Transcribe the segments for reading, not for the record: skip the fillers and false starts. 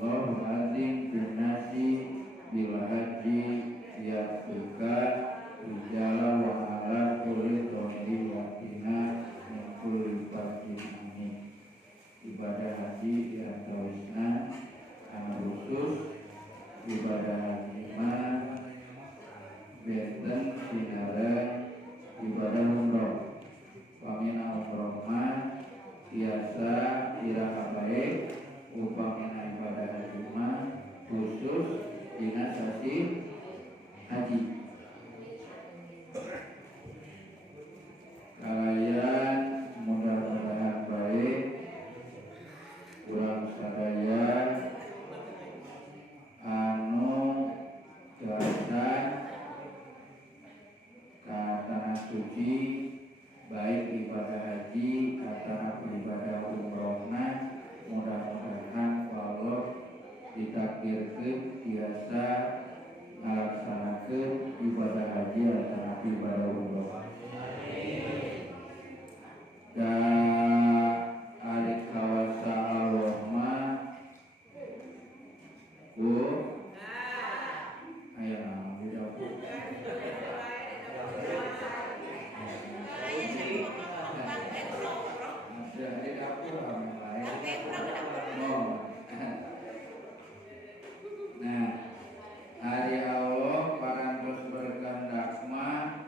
Allahu adzim binnasi bil haji ya'tuka rijala wa ala kulli dhamiri yatina min kulli fardin amin. Ibadah haji diantawisna anu khusus ibadah haji mah benten sinara ibadah umroh. Pamina umroh mah biasa iraha bae upamina ibadah haji mah khusus dina sasi haji. Kalian mudah-mudahan baik kurang sadaya anu jelasan ka tanah suci baik ibadah haji atau ibadah umrohna mudah-mudahan Allah ditakdirkeun biasa ngalaksanakeun ibadah haji atau ibadah umroh. Dan alik kawasa Allah mah ku ayo nama jawab. Dari dapur ramai lain. Nah, hari Allah parantos berkehendak mah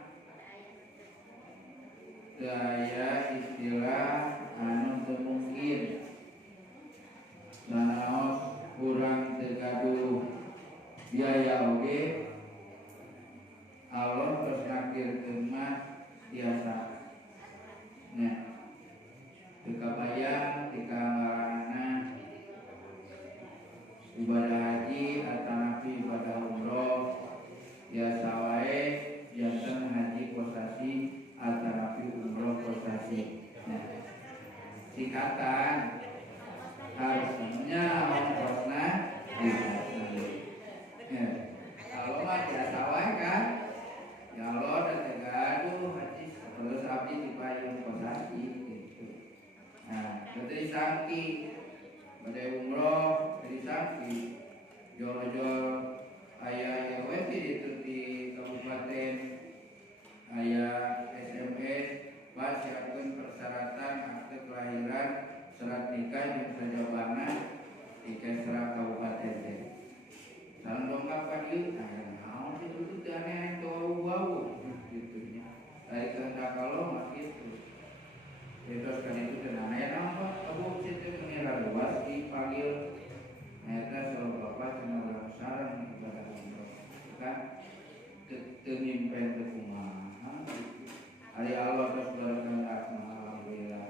daya istilah anu teu mungkin sanaos kurang teu gaduh biaya oge Allah terus nakdirkeun mah biasa. Nah, teu kabayang tika ngaranna ibadah haji atanapi ibadah umroh biasa wae janten haji kosasi atanapi umroh kosasi. Nah, singkatan harusnya ongkosna dibatasi. Ya, kalau mah biasa wae kan, ya Allah dan tegaduh haji terus abdi dipayung kosasi gitu. Nah, jadi sangki badai umroh jadi sangki jol-jol aya we di kabupaten aya SMS pas siapkeun persyaratan akte kelahiran serat nikah jeung sajabana di Kesra kabupaten teh. Sareng dongkap ka dieu naon sih itu teh aneh bau gitu nya. Dari kehendak Allah mah kitu. Terus kan itu teh aneh apa abu situ mengira luas dipanggil eta salah bapak cenah sareng ibadah umroh. Kan teu nyimpen teu kumaha. Ari Allah terus berkehendak alhamdulillah.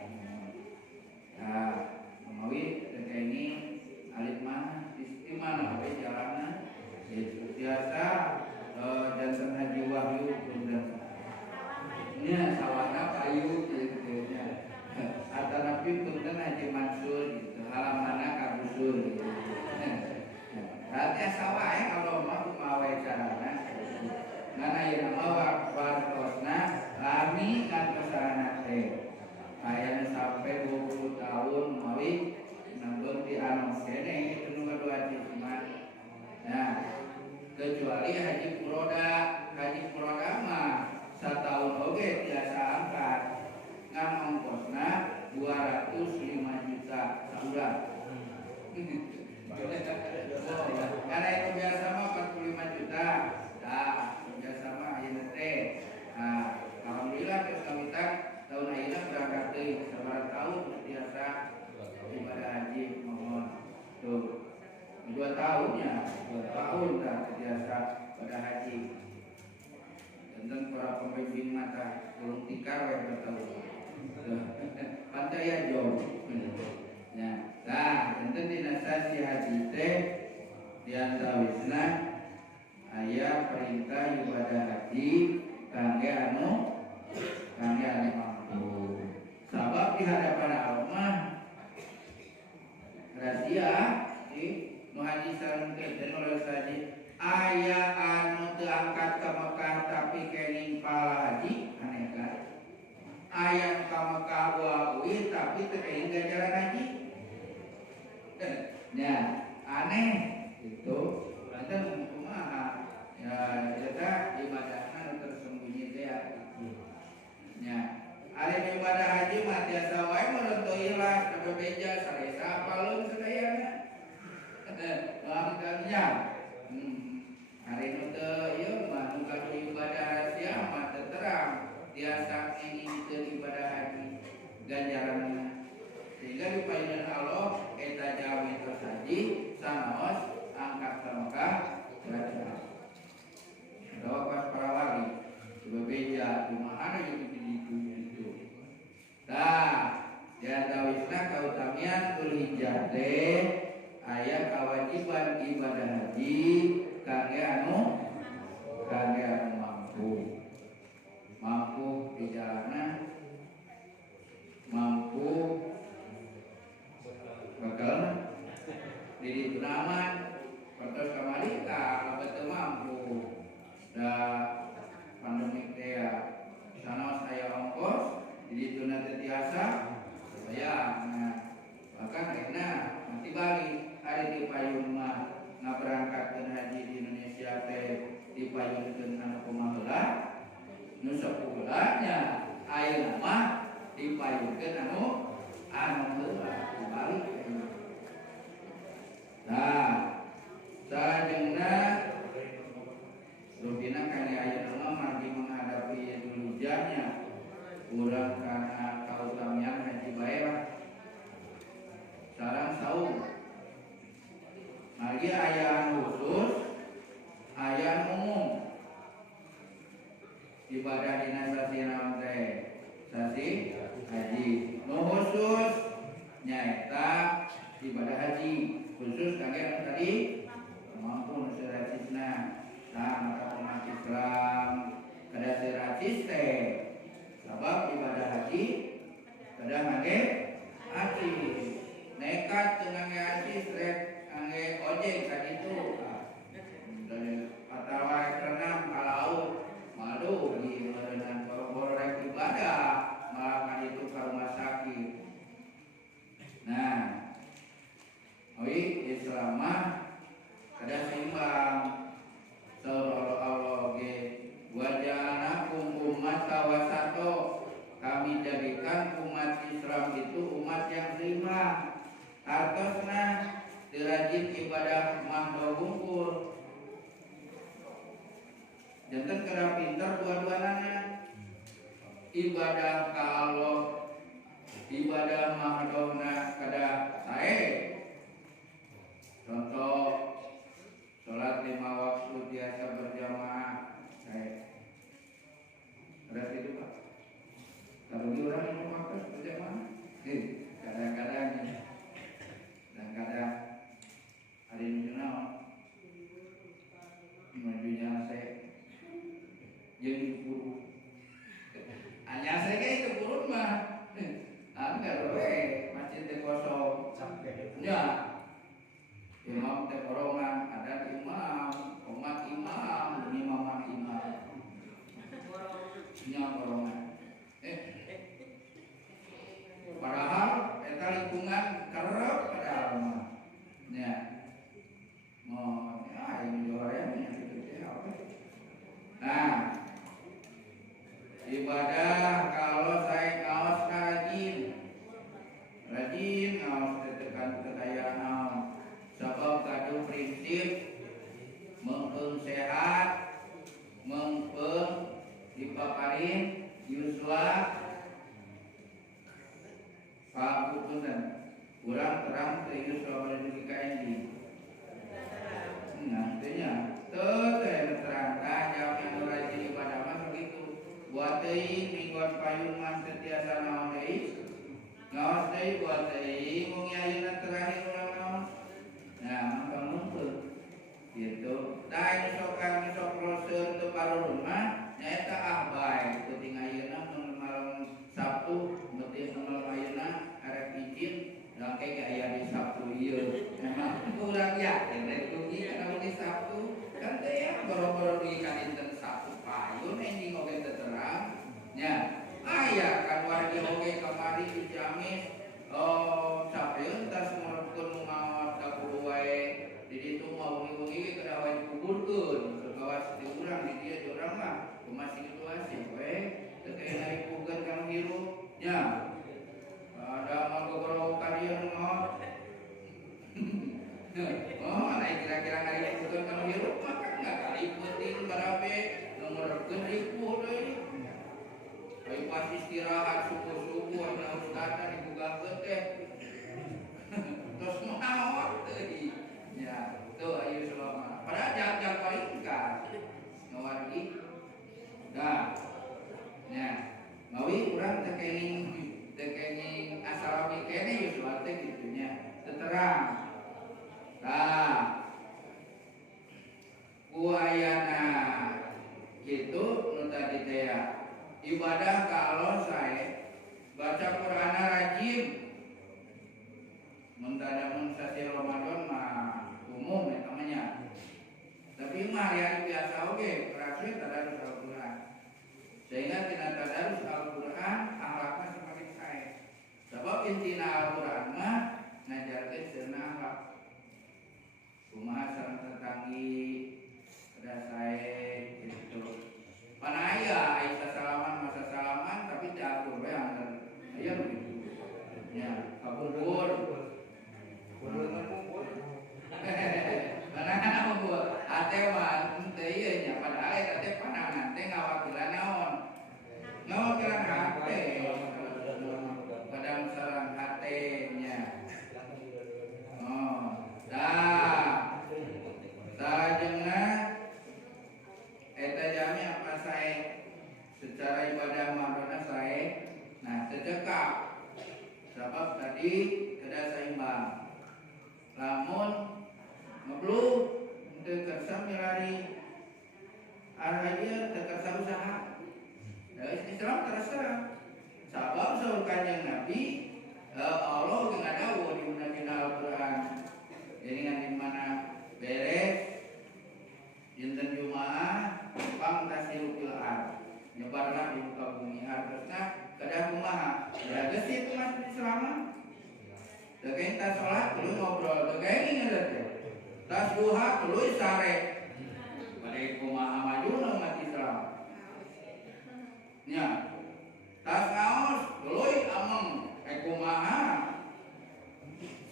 Nah, menawi teh ini alif mana di mana we jalanna itu biasa janten haji wahyu punten. Nya sawana payu gitu nya. Atanapi punten haji Mansur gitu. Halamanna kabusur gitu. Berarti sawae kalau mah kumaha carana. Ngana ieu mah wartosna lami kan kesana teh. Aya sampai 20 tahun mawi nanggung di anong kene itu nu kadua ciciman. Nah, kecuali haji furoda mah satahun oge tiasa angkat. Ngan ongkosna 205 juta sabulan. Karena itu biasa mah 45 juta. Nah, biasa mah ayeuna teh. Nah, alhamdulillah geus kawitan tahun ayeuna berangkat deui sabaraha tahun biasa ibadah haji mohon. Tuh. 2 tahunnya, 2 tahun dah biasa pada haji. Dan para pembimbing mata belum tikar we bertahun. Pantai jauh. Ya, nah, enten dina sasi haji teh diantawisna aya perintah ibadah haji kangge anu mampu. Sabab di hadapan Allah rahasia di haji sareng teh oleh saji aya anu teu angkat ka Mekah tapi kenging pahala haji aneh kan. Aya ka Mekah wae tapi teu kenging ganjaran haji. Ya, aneh itu nanti kumaha ya eta ibadahna tersembunyi teh ya ari ibadah haji mah tiasa wae mun teu ikhlas kada beja saresa apaleun sadayana maksudnya hari nu teu ieu mah nu kadu ibadah rahasia mah teu terang tiasa ngingikeun ibadah haji ganjaranna sehingga dipayeunan Allah eta jalmi tos haji sanaos angkat ka Mekah derajat doa pas para wali coba beja kumaha gitu gitu tah diantawisna kautamian Dzulhijjah teh aya kewajiban ibadah haji kangge anu mampu di jalanna mampu bakal di tunaman pertos kamari ka teu mampu da pandemi teh sanaos aya ongkos di tuna teh tiasa saya bahkan akhirnya nanti balik hari di payun mah ngaberangkatkeun haji di Indonesia teh dipayunkeun anu kumaha heula nu sapuheulanya ayeuna mah dipayunkeun anu heula dibalik. Nah, sajenna rutina kali ayeuna mah margi menghadapi Dzulhijjahnya urang kana kautamian haji bae lah. Sareng saum. Margi aya khusus, aya umum. Ibadah dina sasi naon teh? Sasi haji. Nu khusus nyaeta ibadah haji. Khusus kangge anu tadi mampu seracisna. Nah, maka umat Islam kada seracis teh sabab ibadah haji kada ngangge haji. Nekat dengan haji seret ngangge ojek ka ditu. Atawa renang ka laut malu di merenang boro-boro rek ibadah malah ka ditu ka rumah sakit. Nah, Islam mah kada seimbang. Saur Allah ge waja'alnakum ummatan wasato, kami jadikan umat Islam itu umat yang seimbang. Artosna dirajin ibadah mah hungkul. Janten kada pinter dua-duanana. Ibadah ka Allah, ibadah mahdona kada sae. Contoh salat 5 waktu biasa berjamaah ada itu Pak. Kalau orang yang waktu berjamaah kadang-kadang dan kadang ada yang naon majunya saya jadi guru hanya saya itu guru mah enggak we masjid teh kosong ya imam teh korongan ada imam umat imam nya korongan padahal eta lingkungan kerep padahal mah nya mau ya ini jorenya gitu teh apa. Nah, ibadah kalau saya ngaos rajin ngaos tekan kekayaan naon sabab kadu prinsip mengkeun sehat mengkeun dipaparin yuswa pakutunan urang terang teh yuswa bari ka endi nantinya teu terang jam yang rajin ibadah mah begitu buat teuing mingguan payung mah setiasa naon deui ngaos deui buat teuing mung ayeuna terakhir urang naos. Nah, maka muncul gitu. Da sok roseun teu parurun mah nyaeta ahbai teu ting ayeuna mun malam Sabtu meuti malam ayeuna arek izin dake ge aya di Sabtu ieu. Emang urang yakin rek dugi kana di Sabtu kan teh ya boro-boro dugi ka dinten Sabtu payun ending oge teu terang nya. Aya kan wargi oge kamari dijamis sapeun tas ngurupkeun maot ka kudu wae kira-kira ngaliputkeun kana hirup mah kan ngaliputin barabe nomorkeun ripuh deui. Ayo pas istirahat subuh-subuh na ustadna dibugakeun teh. Terus maot deui. Ya, tuh ayo selama. Padahal jam-jam paling ringkas. Ngawargi. Dah. Ya, ngawi urang teu kenging asalawi kene geus teh kitu nya. Teu terang. Tah. Ku ayana kitu nu tadi teh ibadah ka Allah sae baca Qur'an rajin. Mun sasi Ramadan mah umum ya namanya. Tapi mah yang biasa oge, terakhir tadarus Al-Qur'an. Sehingga tina tadarus Al-Qur'an akhlakna semakin sae. Sebab intina Al-Qur'an mah ngajarkeun seuneu akhlak. Kumaha sareng tetanggi kada sae gitu. Panaya aya sasalaman masa salaman tapi diatur we anggar. Aya begitu. Ya, kabubur. Panangan kabubur. Ate mah teu ieu nya padahal eta teh panangan teh ngawakilan naon? Ngawakilan hate. Padang sareng hate nya. Oh, dah. Sajenna eta jami apa sae secara ibadah mahrona sae. Nah, tercekap. Sebab tadi kada saimbang. Lamun ngeblu teu kersa milari arah ieu teu kersa usaha. Islam terserah. Sabab saur Kanjeng Nabi Allah geus ngadawuh di undang-undang Al-Qur'an. Jadi di mana beres dinten Jumaah pangtasilu fil ard. Nyebarna di muka bumi hartosna kada kumaha. Ya geus itu Mas Islam. Teu kain tas salat tuluy ngobrol, teu kain inget teh. Tas duha tuluy sare. Bade kumaha majuna umat Islam. Nya. Tas ngaos tuluy ameng kumaha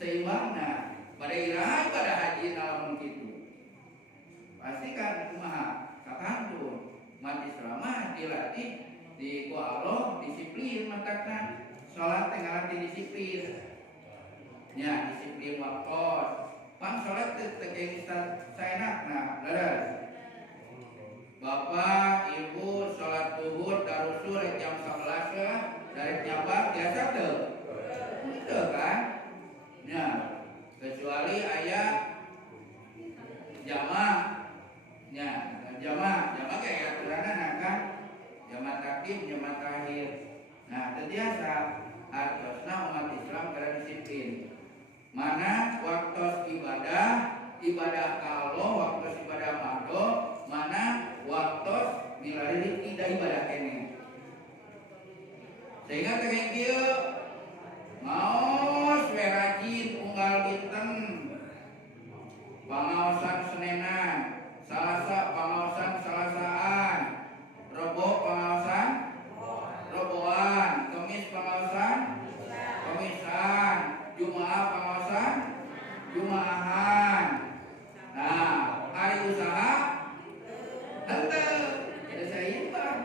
seimbangna. Bade iraha pada haji lamun kitu. Pasti kan kumaha kapantu umat Islam mah dilatih di ku Allah disiplin matakna. Salat teh ngalatih disiplin. Ya, disiplin waktu. Pan salat teh kenging saenakna, leres. Bapak, Ibu salat zuhur darusul jam 11 lah, dari nyabar biasa teu. Teu kan? Ya, kecuali aya jamaah. Ya, jamaah kayak aturanna kan. Jamaah takdim, jamaah takhir. Nah, terbiasa artosna umat Islam kada disiplin. Mana waktu ibadah kalau waktu ibadah mado, mana waktu milari tidak ibadah kene. Sehingga kenging kieu maos we rajin unggal dinten pangaosan Senenan, Salasa pangaosan Salasaan, Rebo pangaosan Reboan, Kemis pangaosan Kemisan, Jumaah pangaosan Jumaahan. Nah, hari usaha henteu tidak seimbang.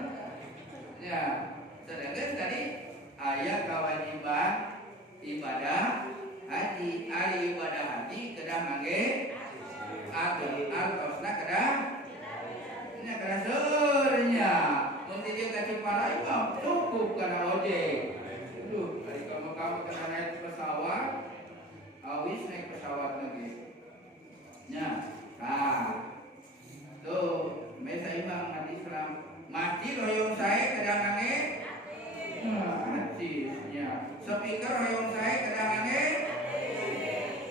Ya, sedangkan tadi aya kewajiban ibadah haji. Hari ibadah haji kedah mangge artosna kedah nya kedah seurnya. Mun dia kasih para imam cukup kana ojek. Aduh, hari kamu kena naik pesawat, awis naik pesawat lagi. Ya, nah, tuh, mesa imam umat Islam. Masjid hoyong saya kadang ngange, masjidnya. Speaker hoyong saya kadang ngange,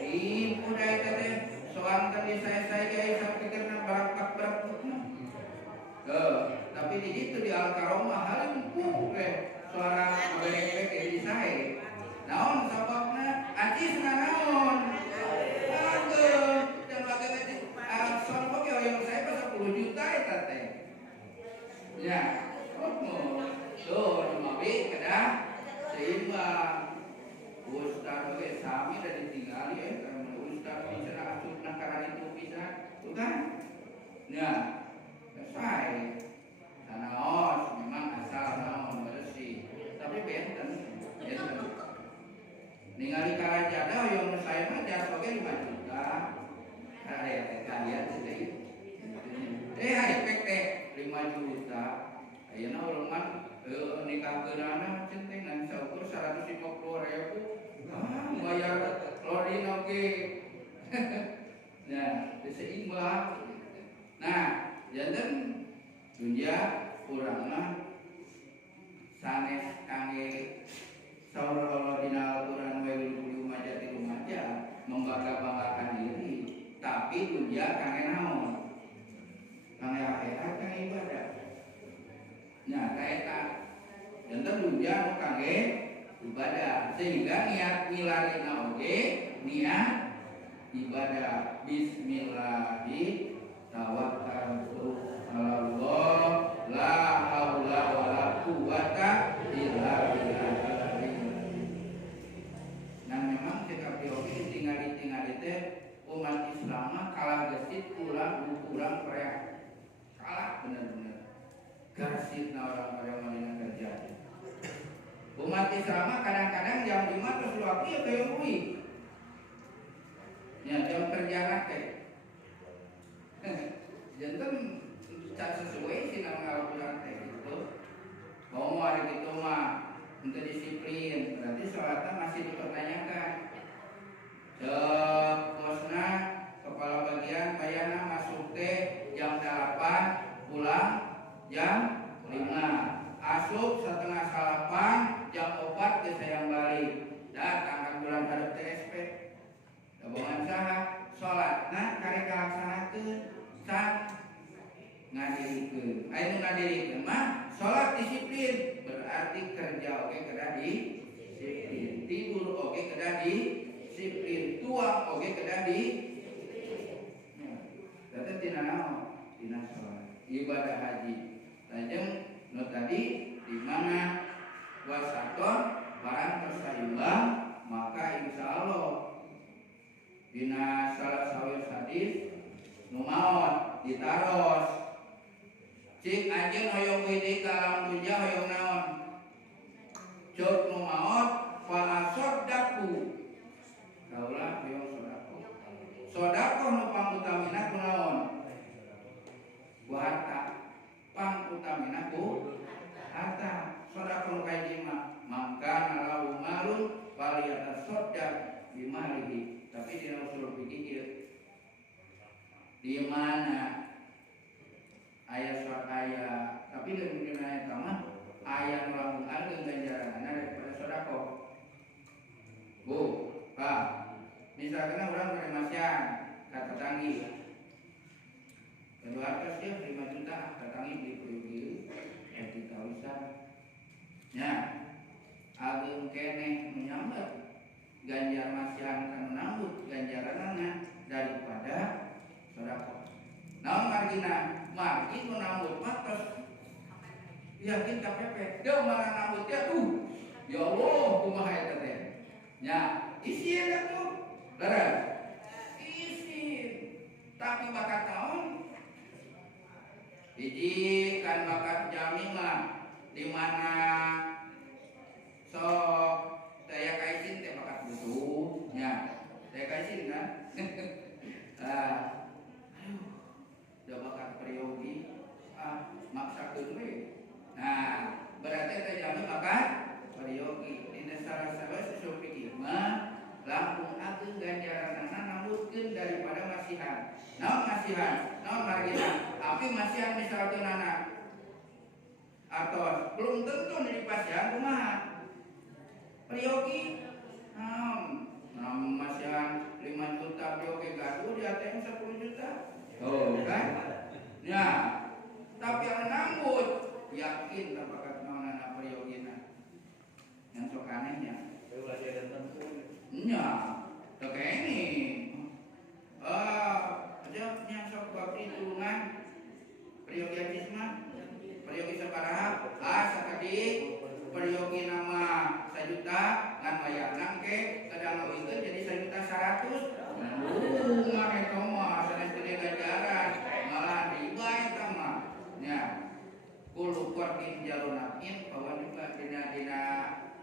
ibu dari tadi soal tadi saya gaya speaker berak. Tapi di situ di Al-Karomah hal empuk suara bebek di saya. Naon sababna acis naon. Aduh, dan bagaimana soal oke yang saya pas 10 juta eta teh. Ya, tuh mabi kedah seimbang. Ustaz oge sami udah ditinggali ya karena ustaz bisa asupna karena itu seimbang. Nah, janten dunia urang mah sanes kangge saurang dina Al-Qur'an wa yulu majati rumaja membangga-banggakan diri, tapi dunia kangge naon? Kangge akhirat kangge ibadah. Nah, kaeta janten dunia nu kangge ibadah, sehingga niat milarina oge niat ibadah. Bismillahi tawakkaltu 'alallah la haula wala quwata illa billah. Nah memang cekap dioke tinggal teh umat Islam mah kalah gesit kurang korea. Kalah bener-bener. Gasitna orang-orang Madinah kerja. Umat Islam mah kadang-kadang jam 5 terus waktu ya kayak ui. Ya jam kerja nake. Janten cak sesuai sih nama Al-Qur'an teh gitu. Mau hari gitu mah untuk disiplin, berarti sholatnya masih dipertanyakan. Bosna kepala bagian bayana masuk teh jam 8, pulang jam 5. Asup setengah 8, jam 4 ke sayang balik. Datang bulan hadap TSP. Gabungan saha sholat. Nah karek kalaksanakeun sak ngadirikeun. Aya nu ngadirikeun mah sholat disiplin, berarti kerja oge kedah disiplin, tidur oge kedah disiplin, tuang oge kedah berarti tina naon? Tina sholat, ibadah haji. Lajeng nu tadi di mana wasaton barang tersaimbang, maka insya Allah dina salah sawir hadis nu maot ditaros cik anjeun hoyong widi ka alam dunya hoyong naon cuk nu maot fa asaddaku kaulah hoyong sodako nu pangutamina ku naon ku harta pangutamina ku harta sodako nu kaji maka nalahu malun faliyatasaddaq bimalihi. Tapi di usul fikih di mana ayat tapi di ayat kama ayat lamun alkeun ganjaranna daripada sedekah. Bu, Pak. Misalkan orang beremasian kata tangi. Kedua atas dia 5 juta kata tangi di periode etika wisata. Ya. Agung keneh menyambat ganjar masihan kan menambut ganjaranana daripada sedekah. Naon margina? Margin menambut matos. Yakin KPP. Dia malah nambut dia tuh. Ya Allah, kumaha eta teh. Nya, isi eta tuh. Leres. Isi. Tapi bakat naon? Hiji kan bakat jami mah di mana sok daya kaisin teh bakat butuh nya daya kaisin kan udah bakat periogi maksakeun we. Nah berarti teh jami bakat periogi dina salah-salah sesuatu pikir mah langkung ageung ganjaranna nambutkeun daripada masihan. Naon masihan? Naon margina? Tapi masihan misalkeun anak atau belum tentu di pasihan kumaha Priyogi, masihan 5 juta priyogi gaduh di ATM 10 juta. Oh kan? Ya, tapi yang nambut yakin terpakat naon anak priyogina. Yang sok anehnya. Nya, teu ini. Aja yang sok bakti tulungan priyogi ajisna, priyogi sabaraha? Sakadi priyogi nama 1 juta ngan bayarna ke kadang ngawinkeun jadi 1.100.000. Mah eta mah sanes gede ganjaran malah riba eta mah. Nya. Kullu qardin jalunakin bahwa juga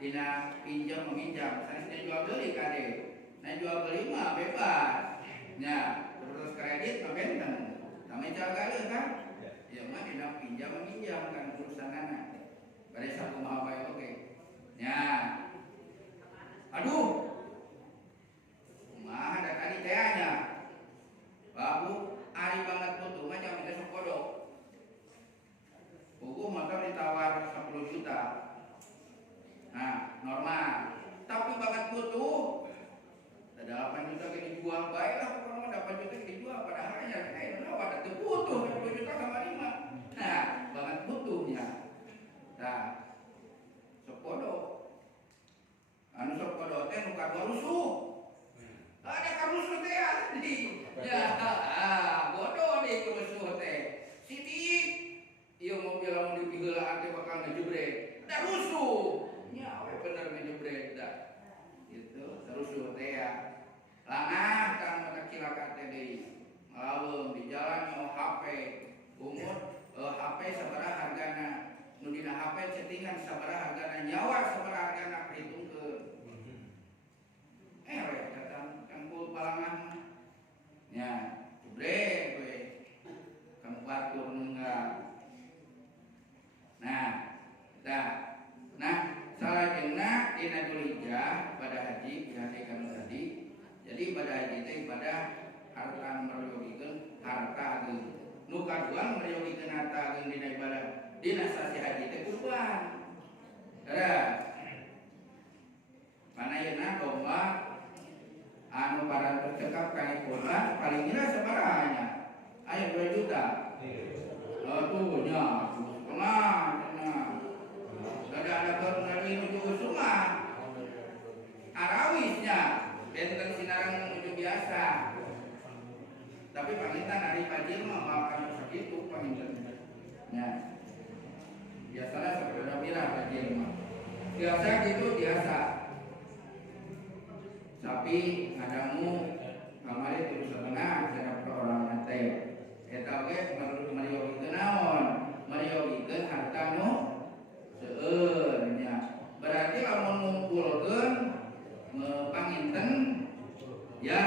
dina pinjam meminjam sanes jual beli kade. Nah jual beli mah bebas. Nya, terus kredit mah benten. Tame cagaeun kan? Ya mah dina pinjam meminjam kan urusanana. Pada satu mau apa ya oke. Ya. Aduh. Mah ada kali tehnya. Babu gitu. Terus teh ya lanah kan mata kilaka teh deui malaweung di jalan nyawa HP umur HP sabaraha hargana nu dina HP chattingan sabaraha hargana nyawa sabaraha hargana perhitungkeun datang kanggo balangah nya jebret we kamu batur enggak nah salajengna dina Dzulhijjah pada haji dihadekan tadi. Jadi pada haji teh ibadah harta meriyogikeun harta ageung. Nu kaduan meriyogikeun harta ageung dina ibadah dina sasi haji teh kurban. Panayeuna domba anu para tercekap kana kurban paling kira sabaranya? Aya 2 juta. Tuh nya, ada dari menuju Suma Arawisnya benteng Sinarang menuju biasa tapi pangintan hari pajil mah makan segitu pangintan ya biasanya sebenarnya birah pajil mah biasa gitu biasa sapi ngadamu kemarin terus setengah saya orang nanti eta oge meriyogikeun naon meriyogikeun harta nu seueur nya berarti lamun ngumpulkeun panginten ya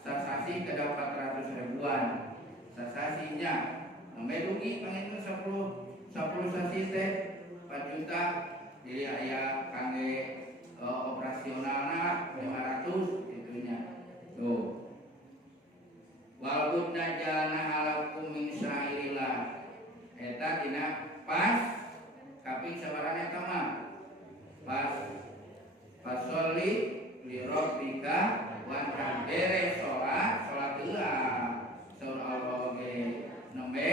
sasasi kada 400 ribuan sasasinya sampai dugi panginten 10 sasi teh 4 juta jadi aya kangge operasionalna 500 itunya tuh wal budna jana halakum min syairillah eta dina pas kaping sabarana eta mah pas fasolli li rabbika wanhar beres salat heula saur Allah ge nembe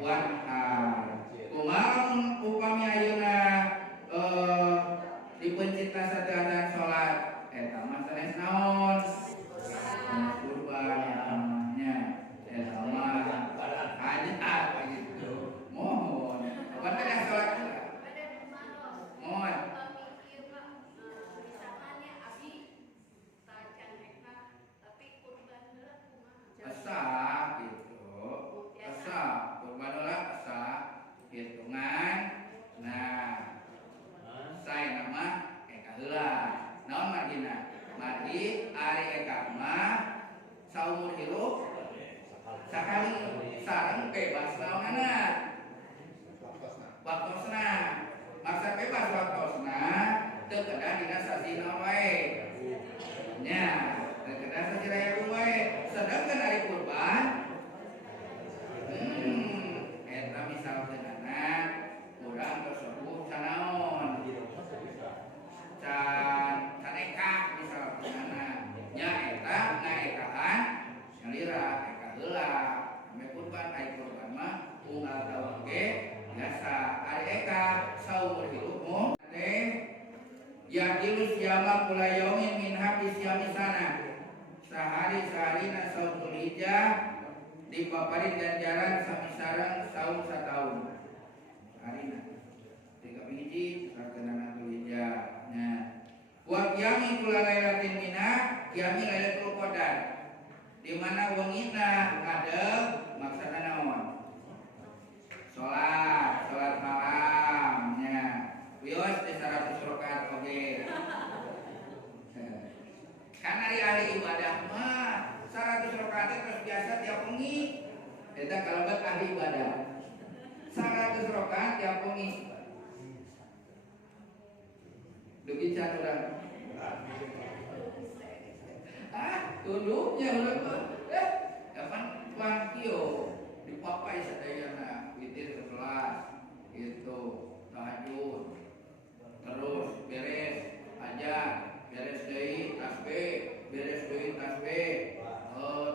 wanhar kumaha upami ayeuna dipencitna sateatan salat eta mah sanes naon kurban namanya eta mah hajat gitu mohon apa teh salat asa gitu asa kurban ulah asa hitungan nah saya nama eka heula naon margina margi ari eka mah saumur hirup sakali sareng bebas naonana waktosna maksa bebas waktosna teu kedah dina sasi naon wae nya teu kedah sasi raya wae sedangkan hari kurban eta misalkeun anak urang tersebut canaon can eka misalkeun anak nya eta ngaekahan ngalira eka heula ame kurban ai kurban mah unggal taun ge biasa ari eka saumur hidupmu teh ya dilus yama kula yaumin min habis yamisana sehari-saharina saum Dzulhijjah dipaparin ganjaran samisareng saum sataun harina 3 biji sakeunana Dzulhijjah nah wa qiyami kula lailatin minha qiyami lailatul qadar di mana wengina ngadeg maksudna naon salat malamnya wios di 100 rakaat oge kan hari ibadah mah 100 rakaat terus biasa tiap wengi eta kalabat ahli ibadah 100 rakaat tiap wengi dugi can urang tunduknya urang mah kapan tuan kieu dipapai sadayana witir 11 gitu tahajud terus beres aja beres deui tasbih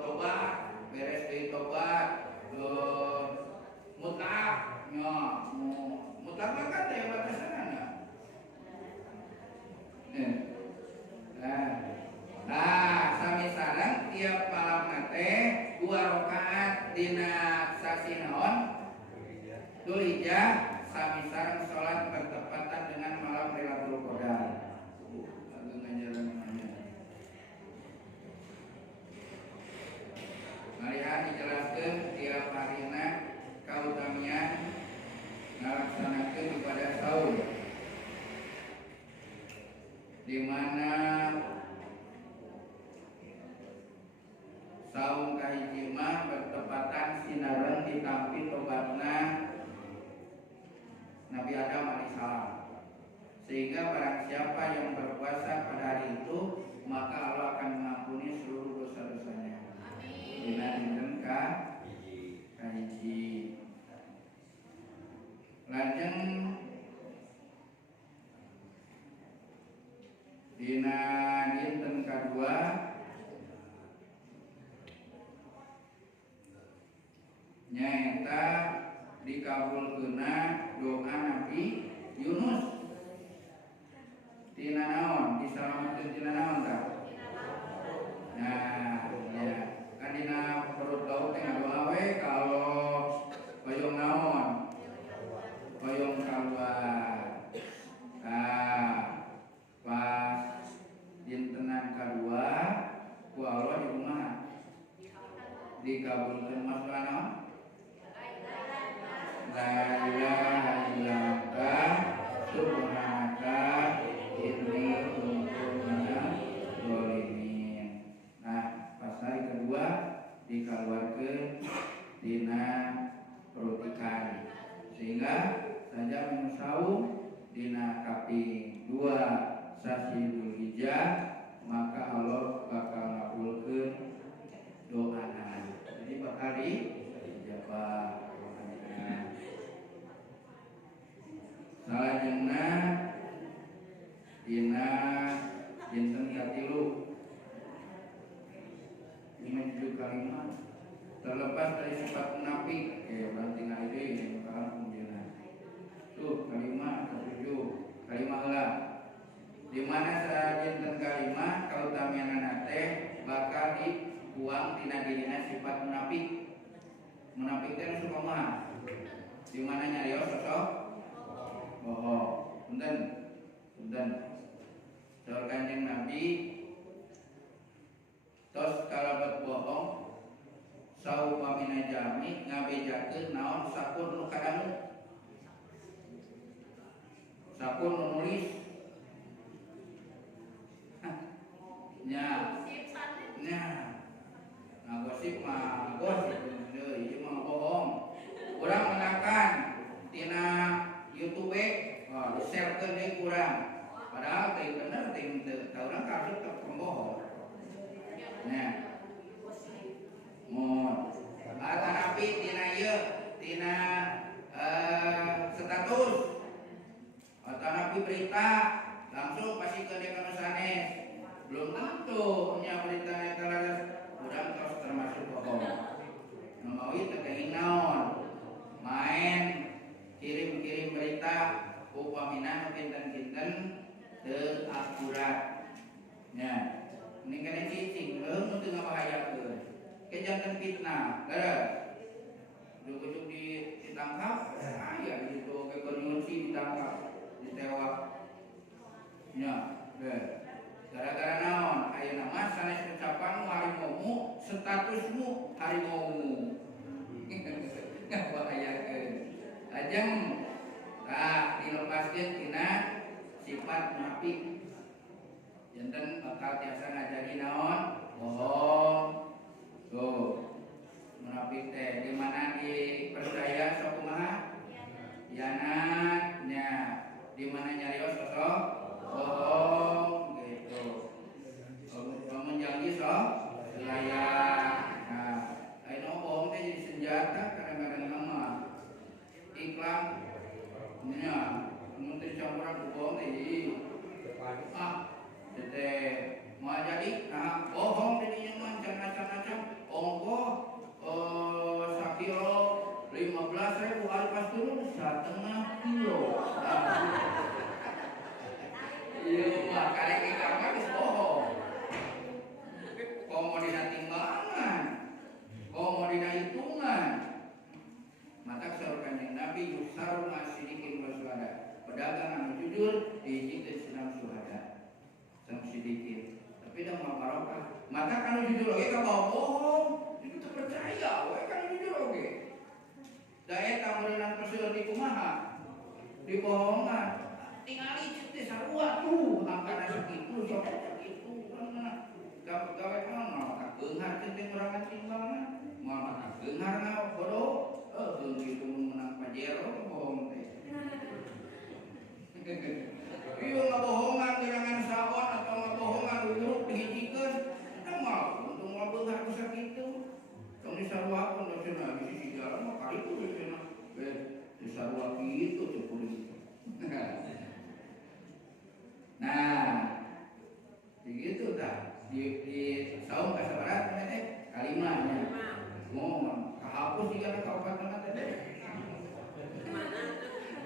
tobat beres deui tobat mutlak nya mutlak mah kan teh batasanna sami sareng tiap malam teh 2 rakaat dina sasi naon Dzulhijjah sami sareng salat bertepatan dengan malam Lailatul Qadar. Ageng ganjaran namanya. nyaeta dikabulkeunna doa Nabi Yunus tina naon disalametkeun tina naon tah. Nah, ya kan dina perut laut teh ngadoa we kalau hoyong naon hoyong kaluar. Pas dintenan kadua ku Allah di rumah dikabulkeun masalah naon la ilaha illa anta subhanaka inni kuntu minadz dzalimin. Nah, pas hari kedua dikeluarkeun dina perut ikan sehingga saja minum saum dina kaping 2 sasi Dzulhijjah maka Allah bakal ngabulkeun doana. Jadi bakal dijabah doana. Salajengna dina dinten katilu 5 kalimat terlepas dari sifat munafik. Berarti ngade bakalan kemudian tuh kalimat ke-7 kalimat heula di mana dinten kalimat kautamianana teh bakal dibuang tina dirina sifat munafik. Munafik teh suka mah di mana nyarios sosok bohong. Punten saur Kanjeng Nabi tos kalebet bohong saupamina jami ngabejakeun naon sakun nu kadangu sakun nu nulis nya gosip mah gosip ieu mah bohong. Urang menangkan tina YouTube di-sharekeun deui kurang padahal teh bener teh urang kasut teh pembohong. Nah mun atanapi tina ieu tina status atanapi berita langsung pasti ke dekan sanes belum tentu nya berita eta laras urang tos termasuk bohong. Nu mawi teh teuing naon main kirim-kirim berita upamina kinten-kinten teu akurat. Nya ini kena cicing leung teu ngabahayakeun kejantan fitnah leres ujug-ujug ditangkap aya di situ ke konjunsi ditangkap ditewak nya gara-gara naon ayeuna mah sanes ucapanmu harimaumu statusmu harimaumu ngabahayakeun ajeng tah dilepaskeun tina sifat munafik janten bakal tiasa ngajadi naon bohong. Tuh munafik teh di mana dipercaya sok kumaha hianatnya di mana nyarios sosok bohong gitu. Menjanji sok layak. Nah, ayeuna bohong teh jadi senjata kadang-kadang nama iklan nya mun teu dicampuran ku bohong teh teh mau jadi bohong tadinya mah macam-macam ongko sakilo 15.000 hari pas turun 1,5 kilo. Iya mah karek ikan geus bohong. Komo dina timbangan, komo dina hitungan. Maka saur Kanjeng Nabi yusarun asidikin waswada. Pedagang anu jujur diijikeun senam syuhada. Sam sidikin. Tapi dah mau barokah. Maka kanu jujur oge ka bawa bohong, itu terpercaya we kanu jujur oge. Da eta meunang peseur di kumaha? Di bohongan. Tingali teh sarua tuh, angkana sakitu, sok sakitu. Gawe naon ka beunghar teh kurangan timbangan. Moal ka beunghar na bodoh. Beung kitu menang pajero bohong teh. Ieu ngabohongan gerangan sabon atau ngabohongan urut dihijikeun. Eta mah untung mah beunghar ku sakitu. Tong disarua pun dosena bisi jalan mah kali ku dosena. Disarua kitu cukup. Nah, begitu dah di saum ka sabaraha teh kalimatnya. Ngomong kahapus hapus jika kapan teman teh.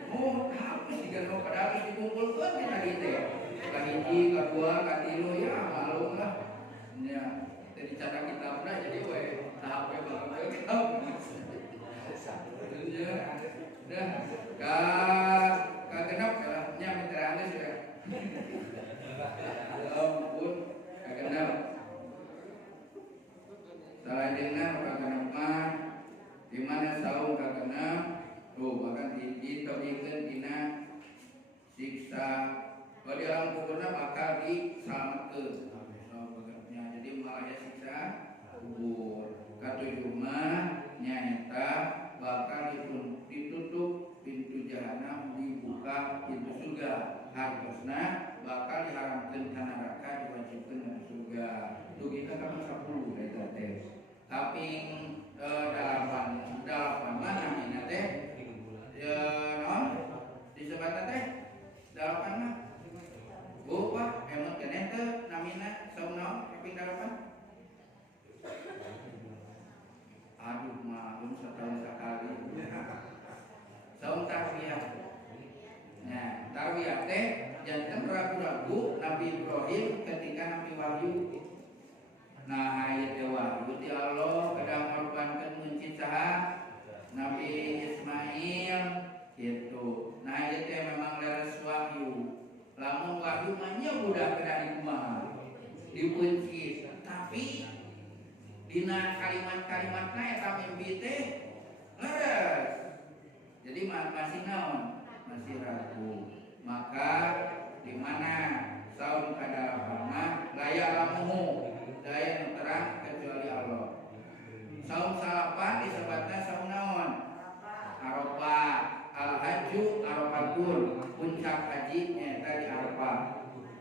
Oh, hapus jika mau pada harus dikumpulkan kita gitu. Kahiji, kedua, katilu ya malu lah. Ya, jadi cara kita pernah jadi we tahap we bakal kita. Ya, dah ka genep nya mitra geus ya. Ampun, ka genep. Salajengna ka genep mah di mana saum ka genep tuh bahkan ditobikeun dina siksa kalau di alam kuburna bakal diselamatkeun. Jadi malah siksa kubur. Katujuh mah nyaeta bakal ditutup pintu jahanam, dibuka pintu surga. Hartosna bakal diharamkeun ka neraka, diwajibkeun ka surga. Dugi ka kaping 10 eta teh. Kaping 8 mana nya teh? Naon? Disebutna teh 8 mah. Oh, Pak, emang keneh teh namina saum naon kaping 8? Aduh, malum setahun sekali. Saum tarwiyah. Nah, tarwiyah teh janten ragu-ragu Nabi Ibrahim ketika Nabi Wahyu. Nah, ayat wahyu ti Allah kadang ngorbankeun muncit saha? Nabi Ismail gitu. Nah, ayat teh memang leres wahyu. Lamun wahyu mah nya budak kena di kumaha dipunci, tapi dina kalimat-kalimatna eta mimpi teh leres. Jadi masih naon? Masih ragu. Maka di mana saum kada pernah layak lamuhu daya nu terang kecuali Allah. Saum salapan disebutna saum naon? Arafah, al-hajju arafatul, puncak haji nyata di Arafah.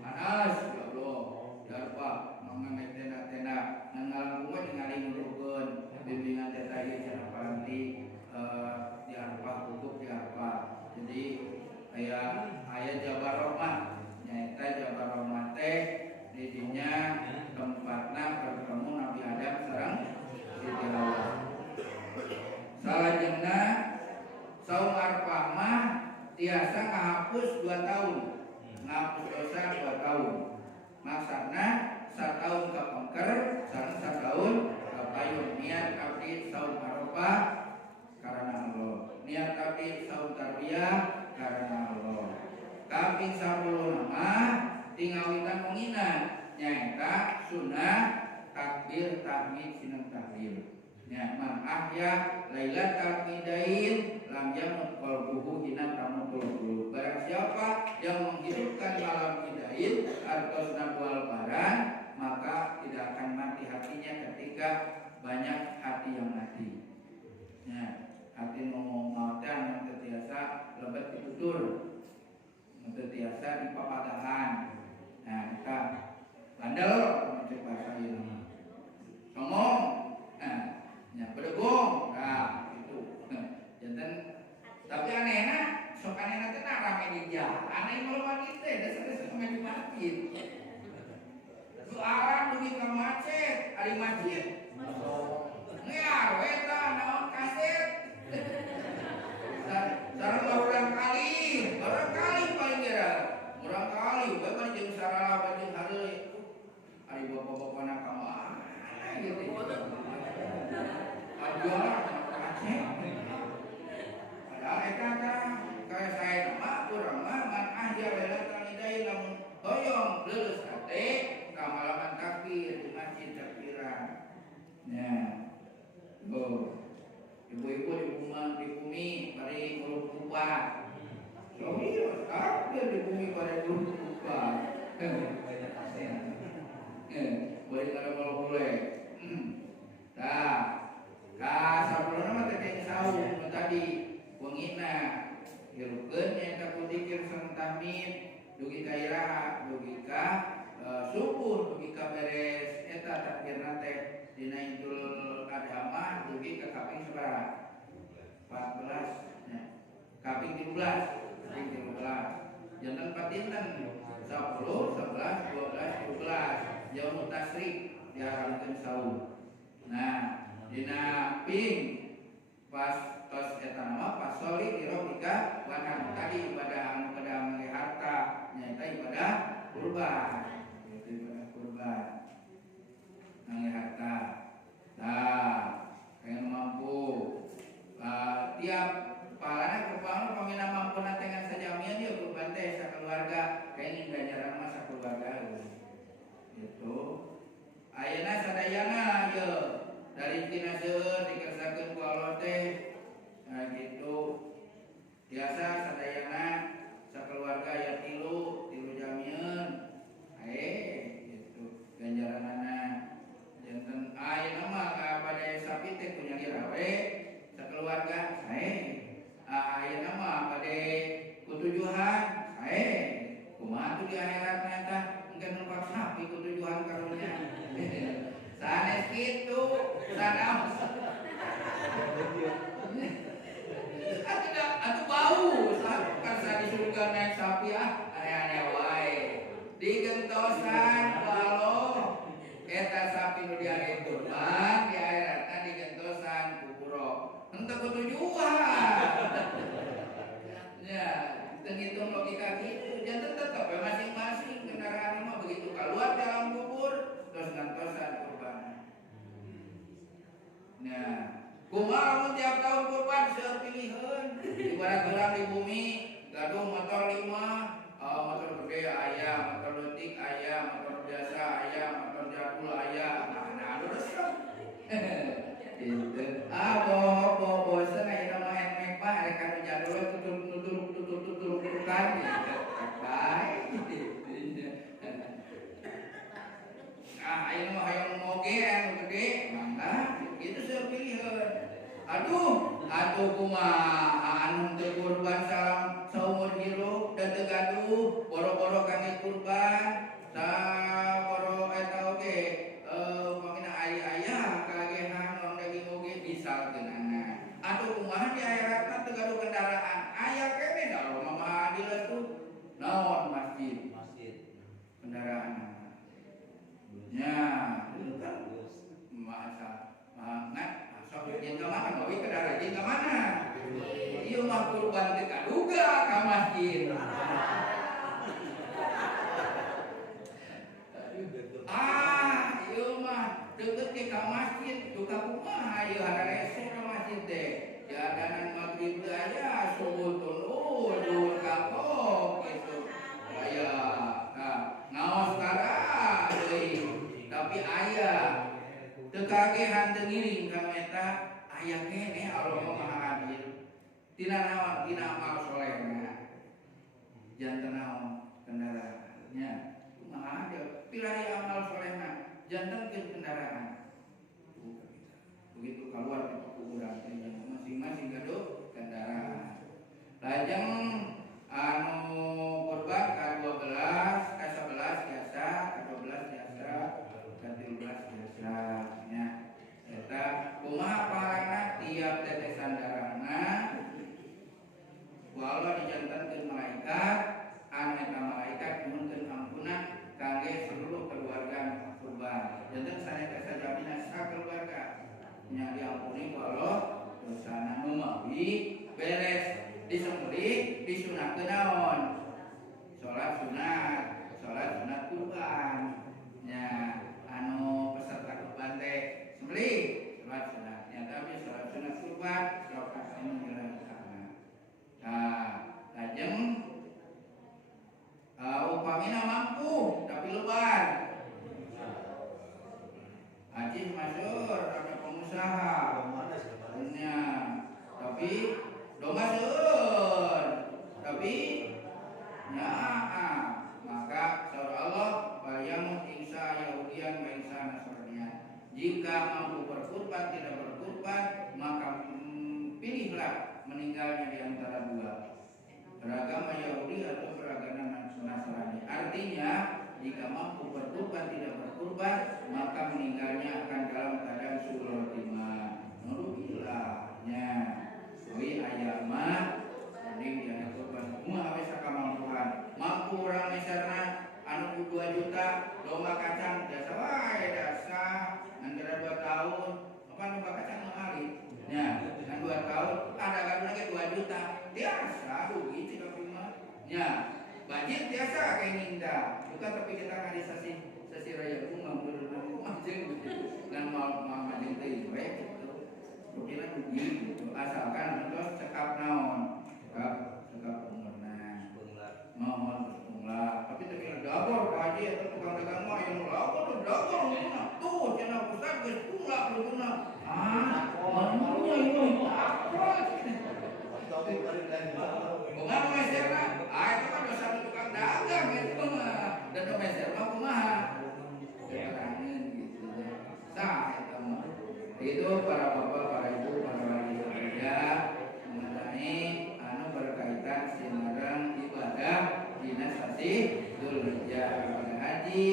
Panas ya Allah, di Arafah mangane tenda-tenda ngalangkung ningali nurukeun bimbingan teh tadi cara paranti di Arafah untuk di Arafah. Jadi aya Jabal Rahmah, nyata Jabal Rahmah teh di dinya tempatna bertemu Nabi Adam sareng Siti Hawa. Salajengna saum Arafah mah tiasa ngahapus 2 tahun, ngahapus dosa 2 tahun. Maksudna 1 tahun kapengker, sareng 1 tahun kapayun. Niat abdi saum Arafah karena Allah, niat abdi saum tarwiyah karena Allah. Kaping 10 mah tingawitan mengingat nyaeta sunnah takbir tahmid sineng tahlil. Ya, man ahya lailatal midain lam yamut qalbuhu hina tamutul qulub. Barang siapa yang menghidupkan malam midain atau nabwal baran, maka tidak akan mati hatinya ketika banyak hati yang mati. Ya, hati mau mautan yang terbiasa lebet ditutur, yang terbiasa di papadahan. Nah, kita bandel macam bahasa ini. Ngomong, ya berdegong, nah itu. Jantan, tapi anehna, sok anehna teh rame di jalan, aneh malu kita, dasar-dasar sama di masjid. Lu arang dugi ka macet, ari masjid. Ngear weta naon kaset. Sareng barang kali paling kira. Urang kali, bae pan jeung sarala panjang hadeui. Ari bapak-bapana ka mana gitu. Aduh, padahal eta kayak saya nama urang mah man ahja lailatul midain lamun hoyong leuleus hate ka malaman takbir di masjid takbiran. Nah, ibu-ibu di bumi bari nguruk kupat. Serius, takbir di bumi bari nguruk kupat. Boleh kada boleh. Tah, sabelumna mah teh saum tadi wengina hirupkeun nyaeta ku zikir sareng tahmid, dugi ka iraha, dugi ka subuh, dugi ka beres eta takbirna teh dina Idul Adha mah dugi ka kaping sabaraha? 14 nya. Kaping 13. Janten 4 dinten 10, 11, 12, 12 yaumut tasyrik diharamkeun saum. Nah, dina ping pas tos eta nama pasoli dirobika wanam tadi ibadah anu kedah menge harta nyaita ibadah kurban itu ibadah kurban menge harta nah yang mampu tiap palana kurban pamina mampu natengan sajamian dia kurban teh sakeluarga kain ganjaran masa keluarga itu ayeuna sadayana ye dari tina seueur dikersakeun ku Allah teh nah gitu biasa sadayana sakeluarga ya tilu jamieun gitu ganjaranana janten ayeuna mah bade sapi teh kunya dirawe sakeluarga ayeuna mah bade kutujuhan kumaha tuh di akhirat teh engke numpak sapi kutujuhan karunya sanes kitu sanaos atuh bau karsa di surga naik sapi aneh-aneh wae digentosan walau eta sapi nu diare kurban di akhiratna digentosan kuburo henteu kutujuan ya teu ngitung logika gitu janten tetep masing-masing kendaraan mah begitu keluar dalam kubur terus ngantosan kurban. Nah, kumaha mun tiap tahun kurban seueur pilihan. Ibarat gelang di bumi, gaduh motor 5, motor gede aya, motor leutik aya, motor biasa aya, motor jadul aya. Nah, anu resep. Gitu. Bosen ayeuna mah handmade mah arek anu jadul tutur-tutur-tutur-tutur-tutur kan gitu. Baik. Nah, ayeuna mah hayang moge anu gede, mangga gitu seueur pilihan. Aduh kumaha anu teu kurban saumur hirup dan teu gaduh boro-boro kangge kurban saboro eta oge pamina aya kagehan naon daging oge bisa geunana. Aduh kumaha di akhiratna teu gaduh kendaraan aya kene da mah diles tuh naon masjid kendaraan nya itu kan masa sok jeung ka mana bawi kendaraan jeung ka mana ieu mah kurban teu kaduga ka masjid ieu mah deukeut ke ka masjid duka kumaha ieu hararese ka masjid teh jadanan magrib teh aya subuh tuluy duhur kapok gitu aya ngaos kara deui tapi aya teu kagehan teu ngiring kana eta aya kene Allah Maha Adil tina naon tina amal solehna janten naon kendaraannya kumaha ada pilih amal solehna janten ke kendaraan begitu keluar di kuburan masing-masing gaduh kendaraan lajeng anu kurban ka-12 ka-11 biasa ka-12 biasa ka-13 biasa nya eta kumaha pahalana tiap tetesan darahna ku Allah dijantankeun malaikat anu eta malaikat nuhunkeun ampunan kangge seluruh keluarga kurban janten sanes sajamina sakeluarga nya diampuni ku Allah dosana nu mawi beres disembelih disunatkeun naon salat sunat kurban nya anu peserta kurban teh sembelih salat sunat nya tapi salat sunat kurban rakaat anu ngerasakan lajeng upamina mampu tapi lebar haji masyhur ada pengusaha nya tapi domba seueur tapi nya maka saur Allah bayamut insya Yahudian wa insya Nasranian jika mampu berkurban tidak berkurban maka pilihlah meninggalnya di antara dua beragama Yahudi atau beragama Nasrani artinya jika mampu berkurban tidak berkurban maka meninggalnya akan dalam keadaan suul khotimah nurubillahnya wi ayama mending dia kurban kumaha we sakamampuan mampu urang misalna anu 2 juta domba kacang biasa wae dasa antara 2 tahun apa domba kacang mahal nya kan 2 Ya, budget biasa kayak ninda. Bukan tapi kita kali sesi raya bunga macam dan mau macam itu baik gitu. Kira gitu. Asalkan untuk cekap naon, cekap umurna. Mohon berkumlah. Tapi dapur kaji atau tukang dagang mah yang lapor dapur mana? Tuh jangan pusat geus pula berguna. Namanya itu apa? Bunga meserna, itu kan dosa tukang dagang itu mah. Dan meser mah kumaha? Keterangan gitu. Sah itu mah. Itu para bapak, para ibu, para wanita kerja mengenai berkaitan sinareng ibadah dina sasi Dzulhijjah pada haji.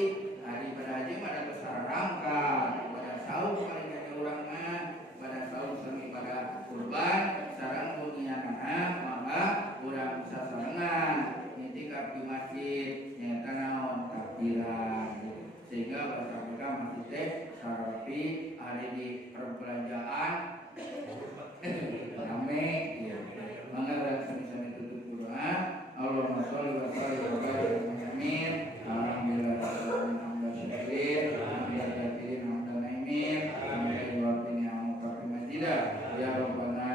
Hari pada haji pada besar rangka pada saum paling kaya urang mah pada saum sami pada kurban sareng bunyianana maka urang sasarengan itikaf di masjid nyaeta naon takbiran sehingga bahasa mereka masih teh sarapi hari di perbelanjaan rame ya. Mangga sami-sami tutup Quran. Allahumma sholli wa sallim wa barik amin. Alhamdulillah hamdan syakirin, hamdan katsirin, hamdan naimin, hamdan wa qina wa qina ya rabbana